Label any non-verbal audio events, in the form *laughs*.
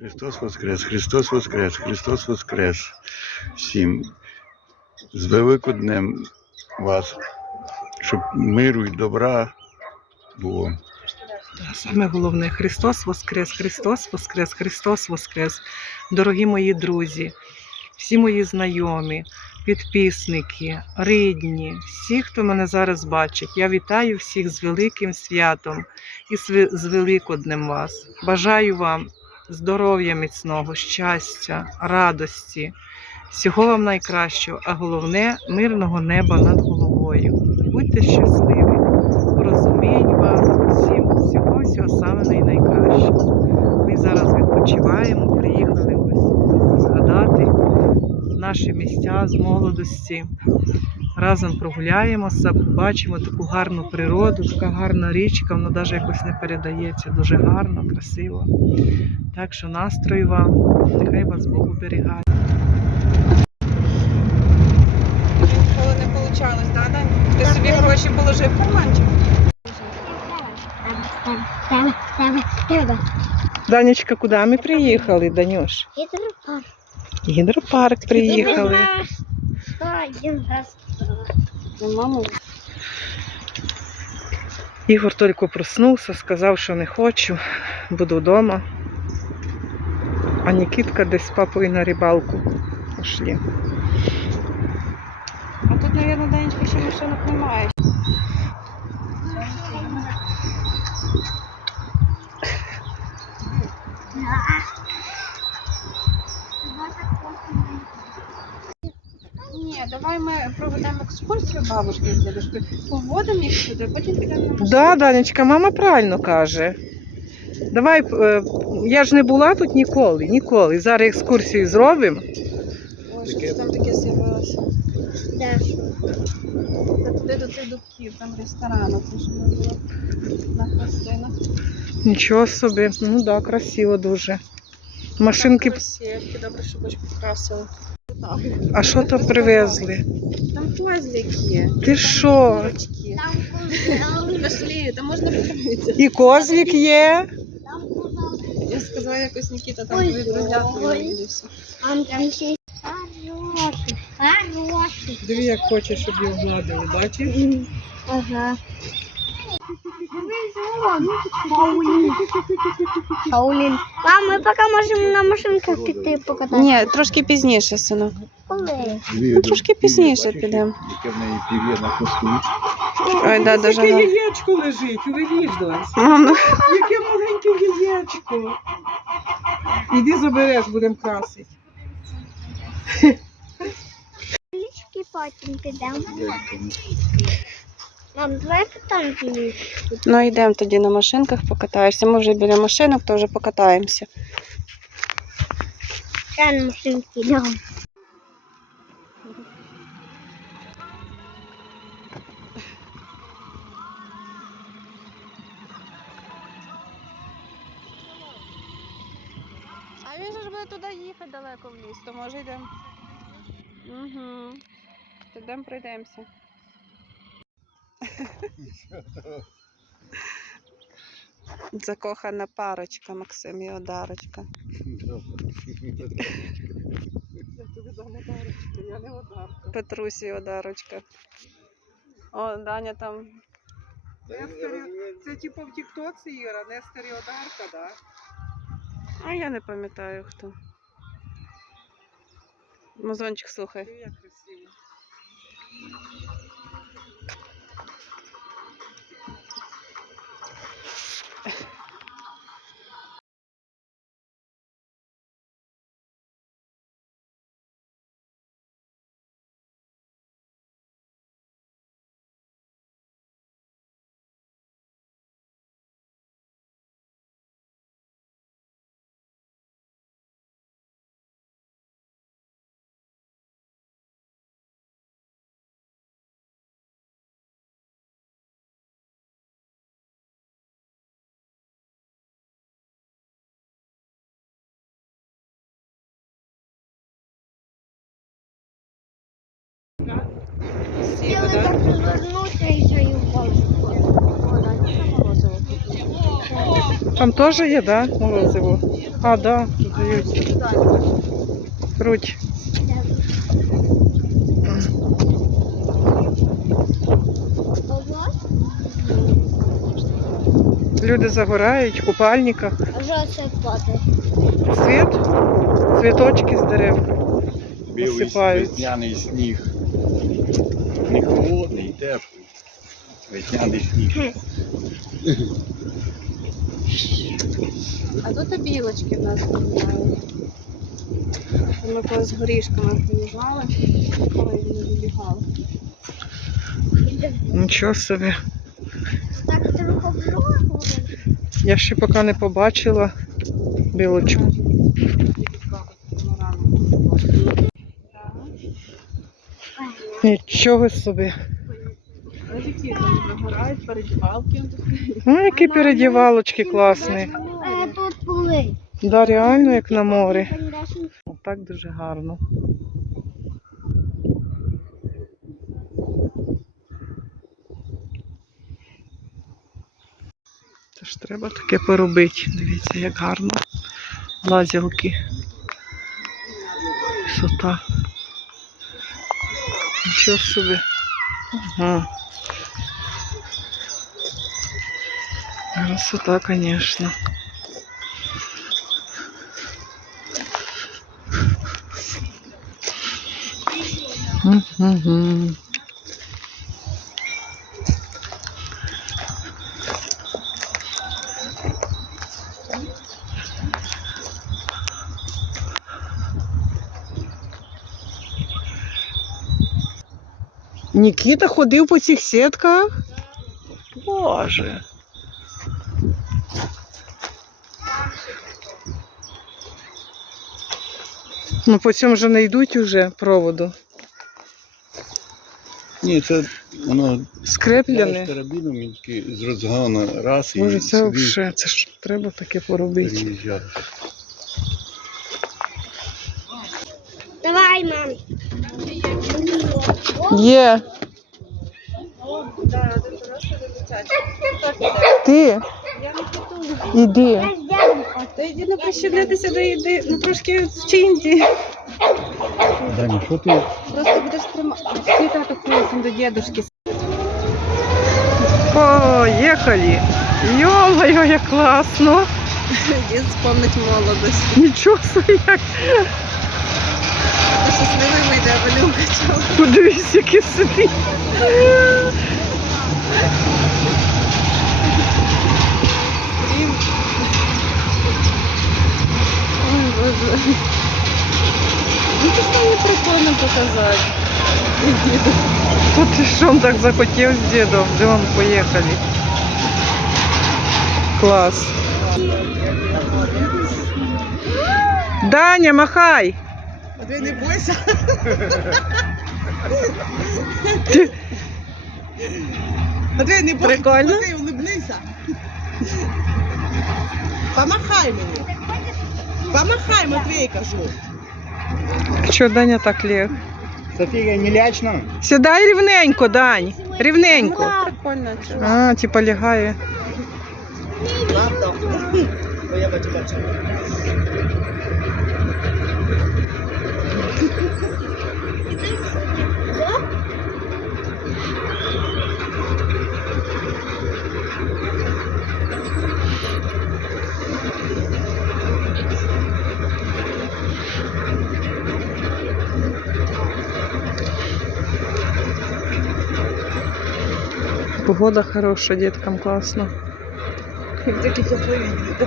Христос Воскрес, Христос Воскрес, Христос Воскрес. Всім з Великоднем вас, щоб миру і добра було. Саме головне Христос Воскрес, Христос Воскрес, Христос Воскрес. Дорогі мої друзі, всі мої знайомі, підписники, рідні, всі, хто мене зараз бачить. Я вітаю всіх з великим святом і з Великоднем вас. Бажаю вам здоров'я міцного, щастя, радості, всього вам найкращого, а головне мирного неба над головою. Будьте щасливі, порозумінь вам всім всього, всього саме най- найкращого. Ми зараз відпочиваємо, приїхали ось згадати наші місця з молодості. Разом прогуляємося, побачимо таку гарну природу, така гарна річка, вона навіть якось не передається. Дуже гарно, красиво. Так що настрою вам, нехай вас Бог оберігає. Коли не вийшло, да, Дань? Ти собі гроші положив в карманчик? Данечка, куди ми приїхали, Данюш? Гідропарк. Гідропарк приїхали. Один раз. Маму. Ігор тільки проснувся, сказав, що не хочу, буду вдома. А Нікітка десь з папою на рибалку пішли. А тут, мабуть, Данечка ще машинок немає. Ні, давай ми проведемо екскурсію бабушки з дідушкою, поводимо їх сюди, потім підемо на машину. Да, Данечка, мама правильно каже. Давай, е, я ж не була тут ніколи, ніколи. Зараз екскурсію зробимо. Ой, що це там таке з'явилося? Да. Та туди до цих дубків, там ресторану, це ж ми було на хвостинах. Нічого собі, ну так, да, красиво дуже. Машинки. Сітки, добре, що хоч підкрасили. А що там привезли? Там козлик є. Ти що? Пошли, там можна подивитися. І козлік є. Я сказала якось Нікіта там ще й хороший. Хороший. Диви, як хоче, щоб його гладили, бачиш? Ага. Паулін. Паулін. Мам, ми поки можемо на машинках піти покататися. Ні, трошки пізніше, синок. Коли? Ну, трошки пізніше підемо. Яке в неї пір'я на хвосту. Ой, да, даже Яке яєчко лежить. Мам, ну, Яке маленьке яєчко. Іди забереш, будемо красити. Лічки потім підемо. Мам, давай підемо. ну йдемо тоді на машинках покатаєшся. Ми вже біля машинок, то вже покатаємося. Ще на машинки йдемо. А він же ж буде туди їхати далеко в ліс, то може йдемо. Угу. Йдемо пройдемося. *laughs* Закохана парочка Максим і Одарочка. Я тобі дам одарочку, я не одарка. Петрусі і Одарочка. О, Даня там. Це типу в Тіктоці Іра, Нестер і одарка, так? А я не пам'ятаю хто. Музончик слухай. Як красиво. Я так розвернуся і свою Там теж є, да, морозиво? А, да, тут Дають. Круть. Люди загорають в купальниках. А що падає? Світ, цвіточки з дерев. Білий весняний сніг. Не холодний, теплий. Весняний сніг. А тут і білочки в нас гуляють. Ми коли з горішками приїжджали, коли вони вибігали. Нічого собі. Так трохи. Я ще поки не побачила білочку. Нічого собі. Вигорають, передівалки. Ну, які передівалочки класні. Да, реально як на морі. Так дуже гарно. Це ж треба таке поробити. Дивіться, як гарно. Лазілки. Висота. Нічого собі. Ага. Красота, звісно. Мгм. Нікіта ходив по цих сітках? Боже. Ну, по цьому вже не йдуть уже проводу. Ні, це воно Скрепляне. карабіном такий з розгону раз і Може, це собі взагалі, це ж треба таке поробити. переїжджати. Давай, мам. Є. Ти? Іди. Та йди не прищемлятися до їди, ну трошки вчиньте. Даня, що ти? Просто будеш тримати. Всі тато просим до дідушки. Поїхали. Йо-моє, як класно. Дід спомнить молодость. Нічого собі, як. Ти чого? Подивись, яке сидить. Ой. Ну це ж мені прикольно показати. От ти що він так захотів з дідом. Де он поїхали. Клас. Даня, махай. А ти не бойся. А ти не бойся. Прикольно. Ти улибнися. Помахай мені. Помахай, Матвій, кажу. Що Даня так лег? Софія, не лячно? Сідай рівненько, Дань. Рівненько. Прикольно чого. А, типа лягає. Ладно. Бо я бачу, бачу. Погода хороша, діткам класно. Такі щасливі.